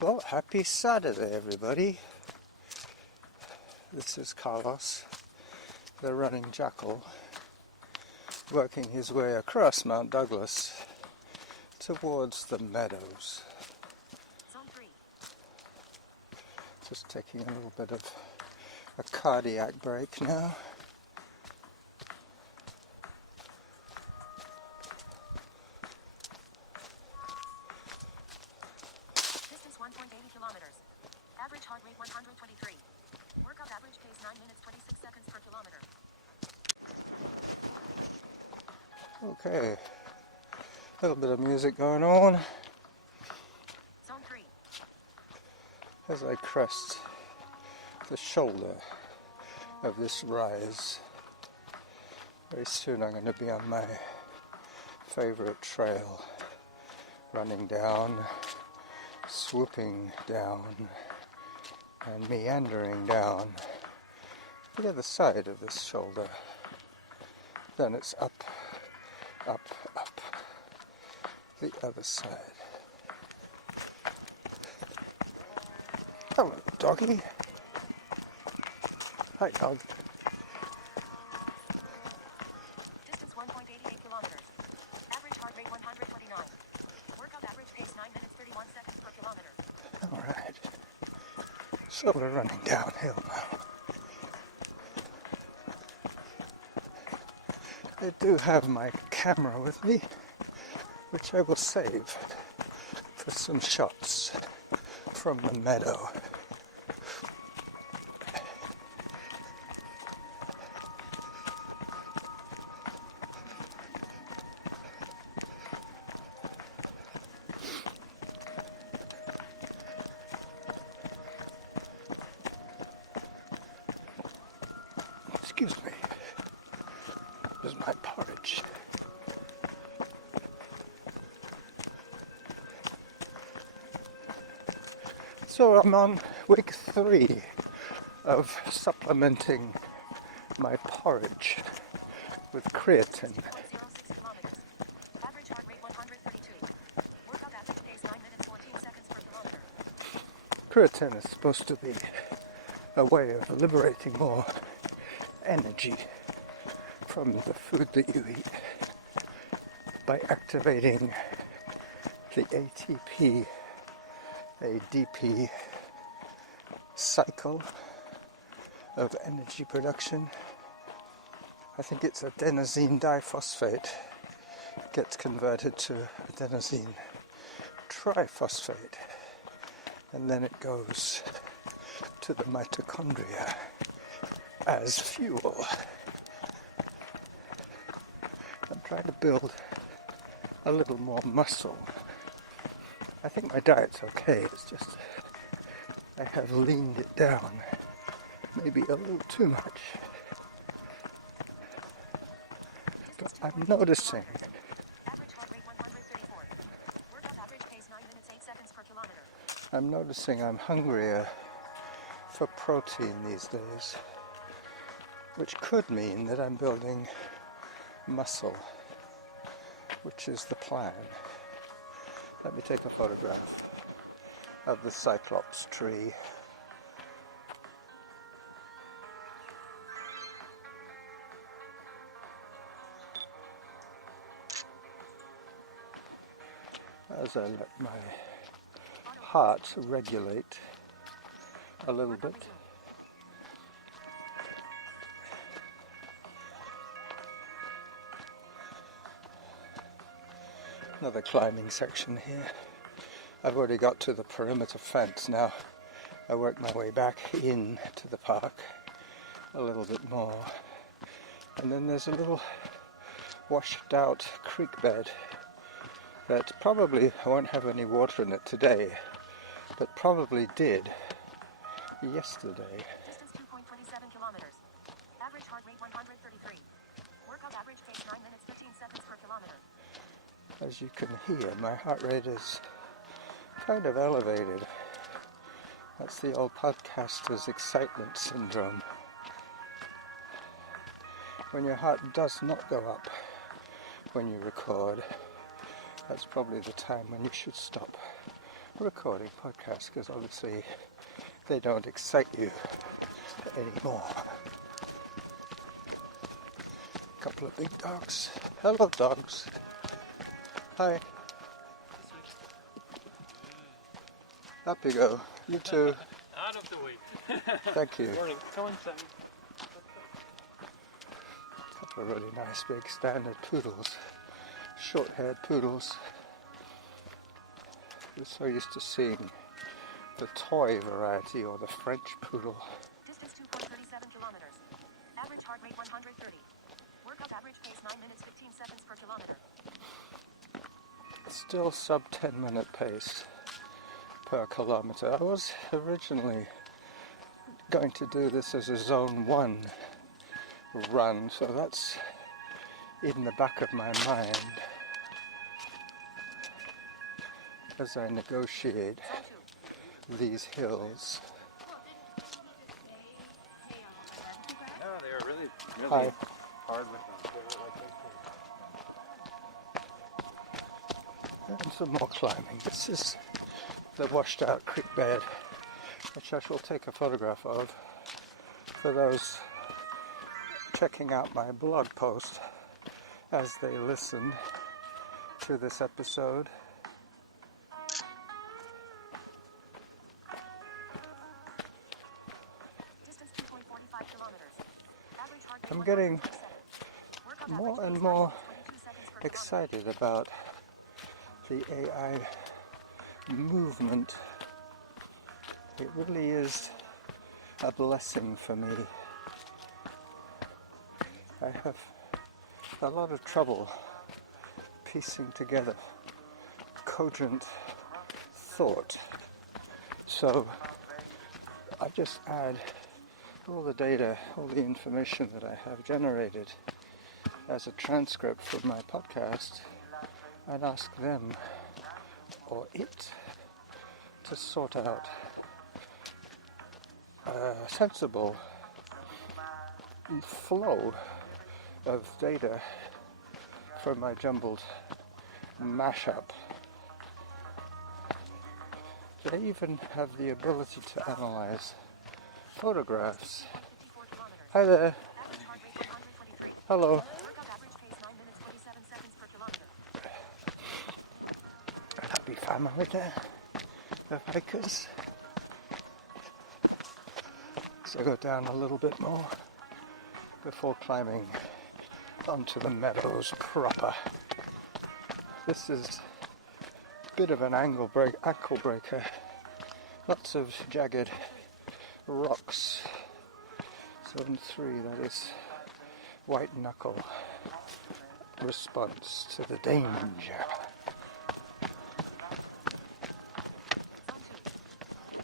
Well, happy Saturday, everybody. This is Carlos, the running jackal, working his way across Mount Douglas towards the Meadows. Zone 3. Just taking a little bit of a cardiac break now. Distance 1.80 kilometers. Average heart rate 123. Workout average pace 9 minutes 26 seconds per kilometer. Okay, a little bit of music going on Zone 3. as I crest the shoulder of this rise. Very soon I'm going to be on my favorite trail, running down, swooping down, and meandering down the other side of this shoulder. Then it's up, up, up the other side. Hello, doggy. Hi, dog. Distance 1.88 kilometers. Average heart rate 129. Workout average pace 9 minutes 31 seconds per kilometer. All right. So we're running downhill now. I do have my camera with me, which I will save for some shots from the meadow. Excuse me. This is my porridge. So I'm on week 3 of supplementing my porridge with creatine. 6.06 kilometers. Average heart rate 132. Workout average pace 9 minutes 14 seconds per kilometer. Creatine is supposed to be a way of liberating more energy from the food that you eat by activating the ATP, ADP cycle of energy production. I think it's adenosine diphosphate gets converted to adenosine triphosphate, and then it goes to the mitochondria as fuel. I'm trying to build a little more muscle. I think my diet's okay, it's just I have leaned it down maybe a little too much. But I'm noticing Average heart rate 134. Workout average pace 9 minutes 8 seconds per kilometer. I'm hungrier for protein these days, which could mean that I'm building muscle, which is the plan. Let me take a photograph of the Cyclops tree. As I let my heart regulate a little bit. Another climbing section here. I've already got to the perimeter fence now. I work my way back in to the park a little bit more. And then there's a little washed out creek bed that probably won't have any water in it today, but probably did yesterday. Distance 2.27 kilometers. Average heart rate 133. Workout average pace 9 minutes 15 seconds per kilometer. As you can hear, my heart rate is kind of elevated. That's the old podcaster's excitement syndrome. When your heart does not go up when you record, that's probably the time when you should stop recording podcasts because obviously they don't excite you anymore. A couple of big dogs. Hello, dogs. Hi. Up you go. You too. Out of the way. Thank you. Morning. Come inside. A couple of really nice big standard poodles. Short-haired poodles. We're so used to seeing the toy variety or the French poodle. Distance 2.37 kilometers. Average heart rate 130. Workout average pace 9 minutes 15 seconds per kilometer. Still sub 10-minute pace per kilometer. I was originally going to do this as a zone 1 run, so that's in the back of my mind as I negotiate these hills. No, they were really Hi. hard with them. And some more climbing. This is the washed out creek bed, which I shall take a photograph of for those checking out my blog post as they listen to this episode. Distance 2.45 kilometers. Average heart rate I'm getting 127. Workout more average and pace more 9 minutes 22 seconds per kilometer. excited about the AI movement. It really is a blessing for me. I have a lot of trouble piecing together cogent thought. So I just add all the data, all the information that I have generated as a transcript from my podcast and ask them or it to sort out a sensible flow of data from my jumbled mashup. They even have the ability to analyze photographs. 54 kilometers. Hi there. Average heart rate 123. Hello. Workout average pace 9 minutes 27 seconds per kilometer. A happy family there, the hikers. So go down a little bit more before climbing onto the meadows proper. This is a bit of an ankle breaker. Lots of jagged rocks. Zone 3, that is white knuckle response to the danger.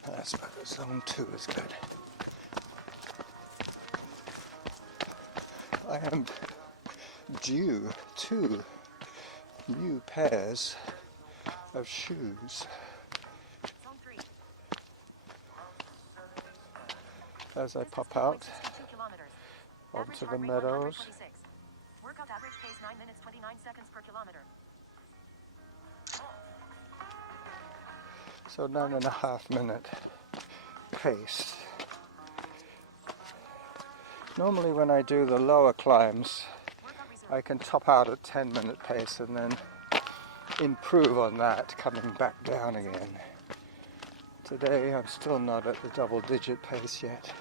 That's better. Zone 2 is good. I am due 2 new pairs of shoes Zone 3. as I pop out 62 kilometers. onto Average the heart rate meadows. 126. Workout average pace 9 minutes 29 seconds per kilometer. So 9.5 minute pace. Normally when I do the lower climbs, Workout resumed. I can top out at 10-minute pace and then improve on that, coming back down again. Today I'm still not at the double-digit pace yet.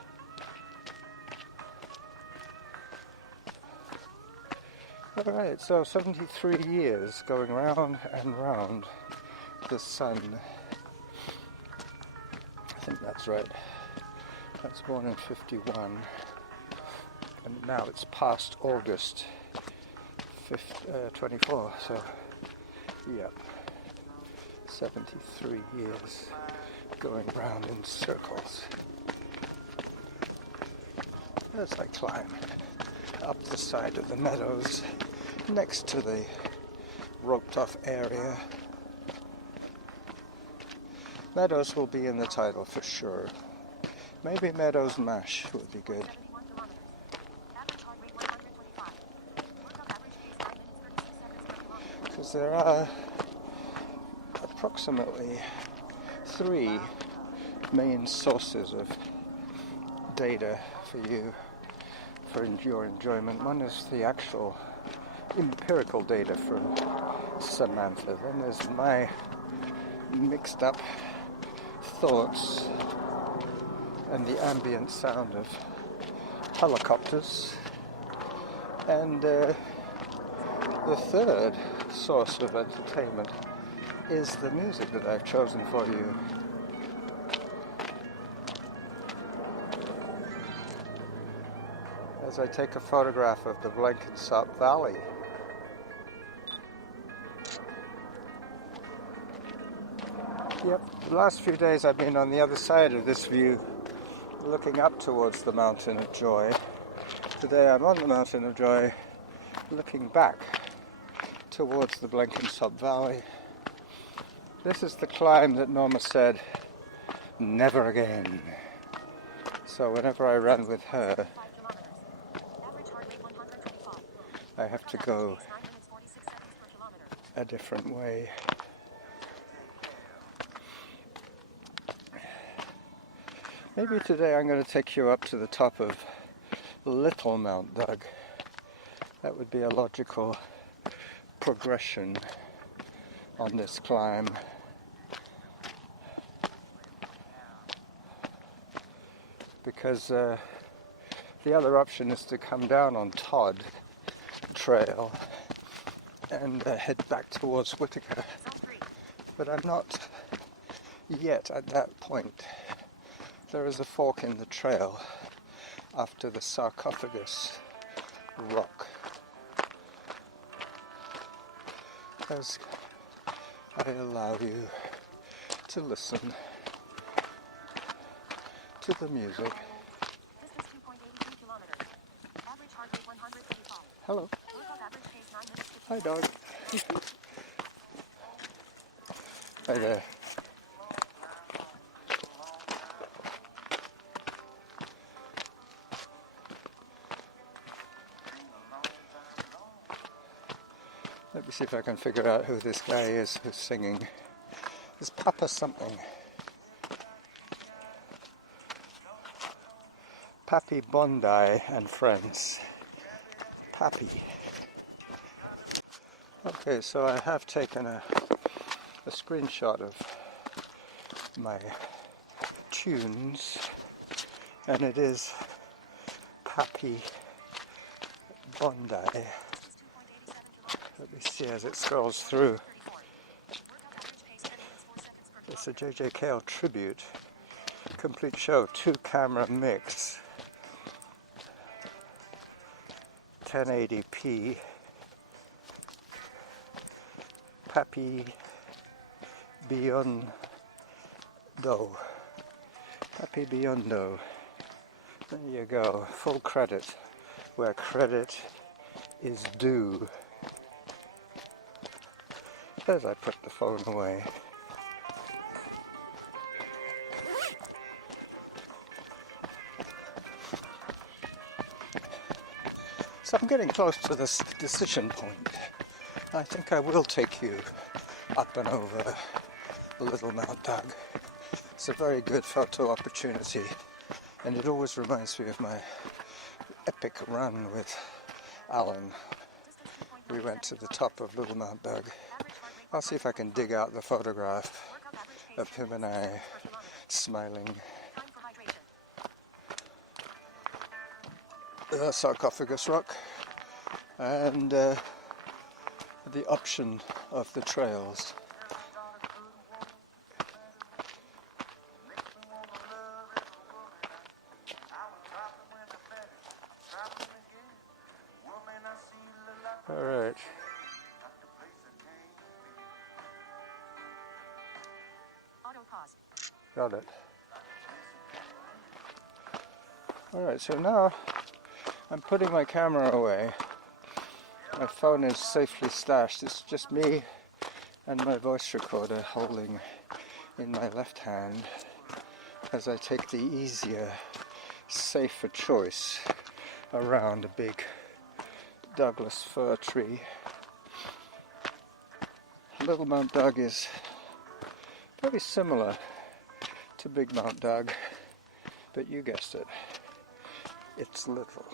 Alright, so 73 years going round and round the sun. I think that's right. That's born in 51. And now it's past August 24, so yep, 73 years going round in circles as I climb up the side of the meadows next to the roped off area. Meadows will be in the title for sure. Maybe Meadows Mash would be good. 71 kilometers. Average heart rate 125. Workout average pace 9 minutes 36 seconds per kilometer. Because there are approximately three main sources of data for you for your enjoyment. One is the actual empirical data from Samantha. Then there's my mixed up thoughts and the ambient sound of helicopters. And the third source of entertainment is the music that I've chosen for you. As I take a photograph of the Blenkinsop Valley. Yep, the last few days I've been on the other side of this view, looking up towards the Mountain of Joy. Today I'm on the Mountain of Joy, looking back towards the Blenkinsop Valley. This is the climb that Norma said, never again. So whenever I run with her, I have to go a different way. Maybe today I'm going to take you up to the top of Little Mount Doug. That would be a logical progression on this climb. Because the other option is to come down on Todd Trail and head back towards Whitaker. But I'm not yet at that point. There is a fork in the trail after the sarcophagus rock. As I allow you to listen to the music. Hello. Hi, dog. Hi there. Let me see if I can figure out who this guy is who's singing. It's Papa something. Pappy Bondi and Friends. Pappy. Okay, so I have taken a screenshot of my tunes, and it is Pappy Bondi. Let me see as it scrolls through. It's a J.J. Cale tribute, complete show, 2-camera mix, 1080p. Pappy Biondo. Pappy Biondo. There you go. Full credit where credit is due. As I put the phone away. So I'm getting close to this decision point. I think I will take you up and over Little Mount Doug. It's a very good photo opportunity, and it always reminds me of my epic run with Alan. We went to the top of Little Mount Doug. I'll see if I can dig out the photograph of him and I smiling. The sarcophagus rock and the option of the trails. All right. Got it. All right, so now I'm putting my camera away. My phone is safely stashed. It's just me and my voice recorder holding in my left hand as I take the easier, safer choice around a big Douglas fir tree. Little Mount Doug is Very similar to Big Mount Doug, but you guessed it, it's little.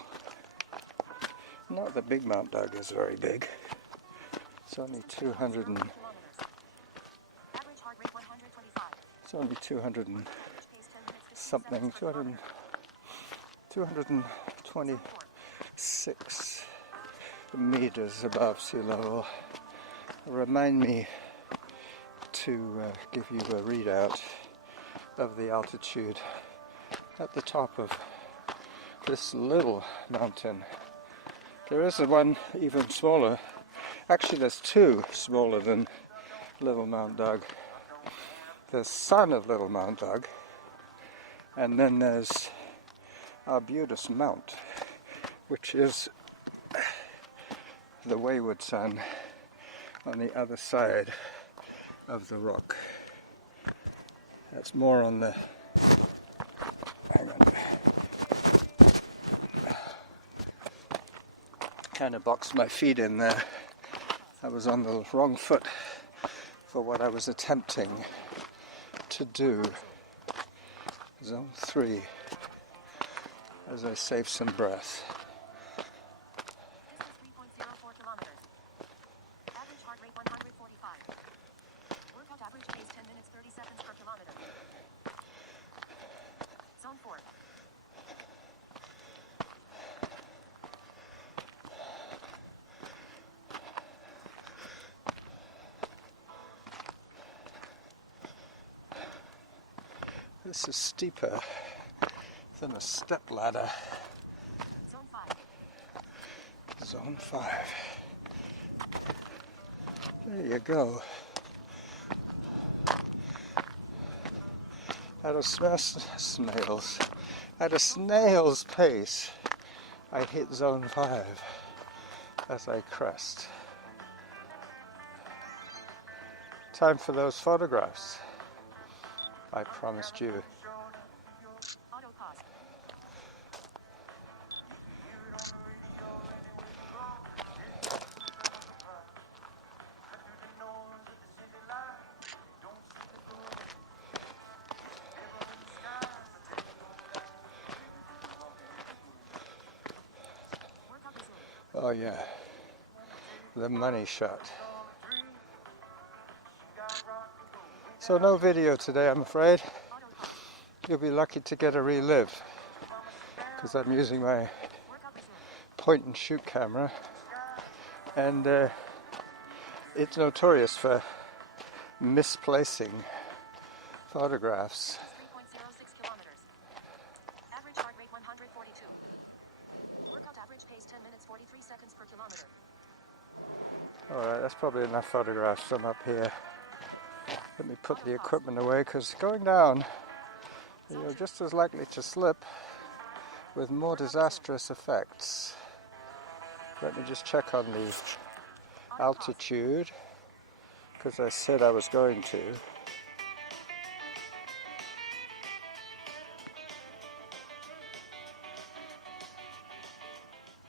Not that Big Mount Doug is very big. It's only 200 and Average heart rate 125. it's only 200 and Average pace 10 minutes 15 something, seconds per kilometer. 226 meters above sea level. Remind me to give you a readout of the altitude at the top of this little mountain. There is one even smaller. Actually, there's two smaller than Little Mount Doug. The son of Little Mount Doug, and then there's Arbutus Mount, which is the wayward son on the other side of the rock. That's more on the, hang on, kind of boxed my feet in there. I was on the wrong foot for what I was attempting to do. Zone 3, as I save some breath. Distance 3.04 kilometers. Average heart rate 145. Workout average pace 10 minutes 30 seconds per kilometer. Zone 4. This is steeper than a step ladder. Zone 5. Zone 5. There you go. At a snail's pace, I hit Zone 5 as I crest. Time for those photographs I promised you. Auto pause. Workout resumed. Oh yeah, the money shot. So no video today, I'm afraid. Auto pause. You'll be lucky to get a relive, because I'm using my Workout resumed. point and shoot camera, and it's notorious for misplacing photographs. 3.06 kilometers. Average heart rate 142. Workout average pace 10 minutes 43 seconds per kilometer. Alright, that's probably enough photographs from up here. Let me put the equipment away, because going down, you're just as likely to slip with more disastrous effects. Let me just check on the altitude, because I said I was going to.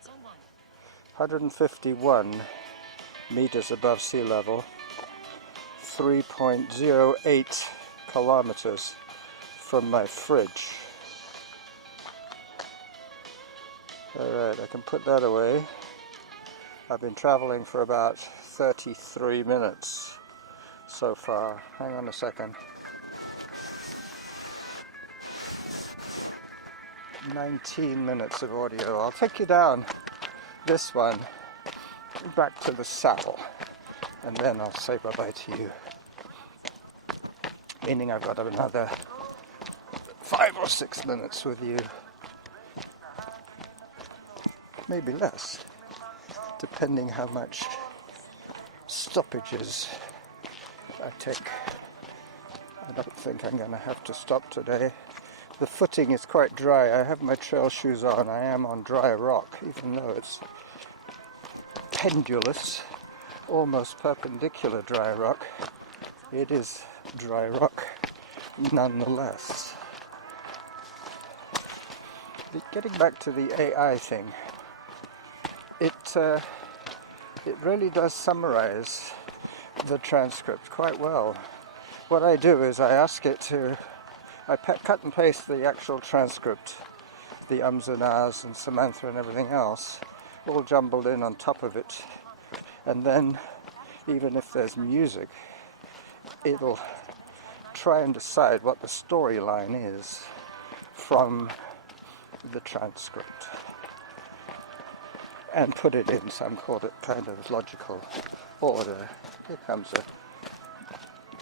Zone 1. 151 meters above sea level, 3.08 kilometers from my fridge. Alright, I can put that away. I've been traveling for about 33 minutes so far. Hang on a second. 19 minutes of audio. I'll take you down this one back to the saddle, and then I'll say bye-bye to you. Meaning I've got another 5 or 6 minutes with you. Maybe less, depending how much stoppages I take. I don't think I'm going to have to stop today. The footing is quite dry. I have my trail shoes on. I am on dry rock, even though it's pendulous, almost perpendicular dry rock. It is dry rock nonetheless. Getting back to the AI thing, it really does summarize the transcript quite well. what I do is I ask it to, cut and paste the actual transcript, the ums and ahs and Samantha and everything else, all jumbled in on top of it. And then, even if there's music, it'll try and decide what the storyline is from the transcript and put it in some kind of logical order. Here comes a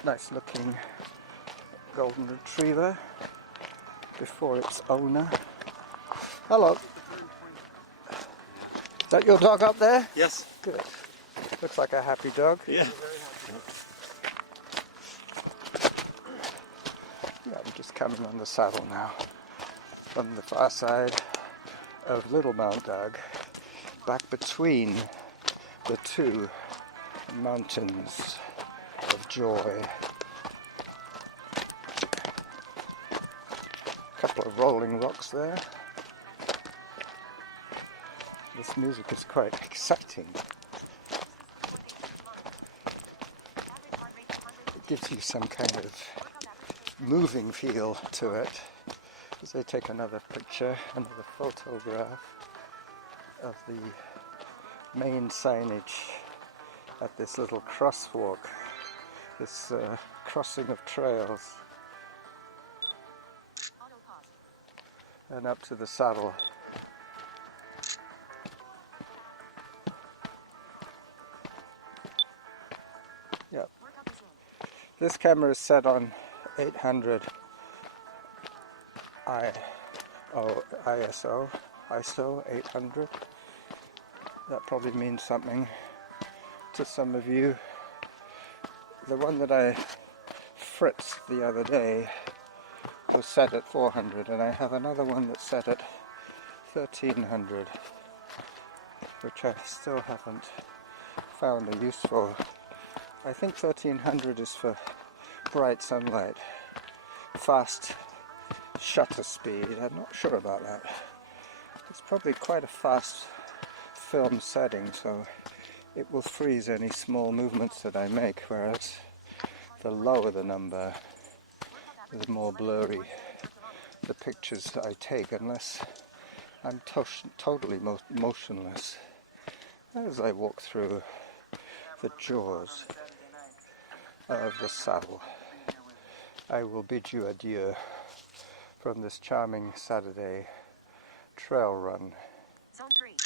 nice looking golden retriever before its owner. Hello. Is that your dog up there? Yes. Good. Looks like a happy dog. Yeah. Yeah, I'm just coming on the saddle now from the far side of Little Mount Doug, back between the two mountains of joy. A couple of rolling rocks there. This music is quite exciting. It gives you some kind of moving feel to it. As I take another picture, another photograph of the main signage at this little crosswalk, this crossing of trails, and up to the saddle. Yep. This camera is set on 800 ISO 800. That probably means something to some of you. The one that I fritzed the other day was set at 400, and I have another one that's set at 1300, which I still haven't found a use for. I think 1300 is for bright sunlight, fast shutter speed. I'm not sure about that. It's probably quite a fast film setting, so it will freeze any small movements that I make, whereas the lower the number, the more blurry the pictures I take, unless I'm totally motionless as I walk through the jaws of the saddle. I will bid you adieu from this charming Saturday trail run. Zone 3.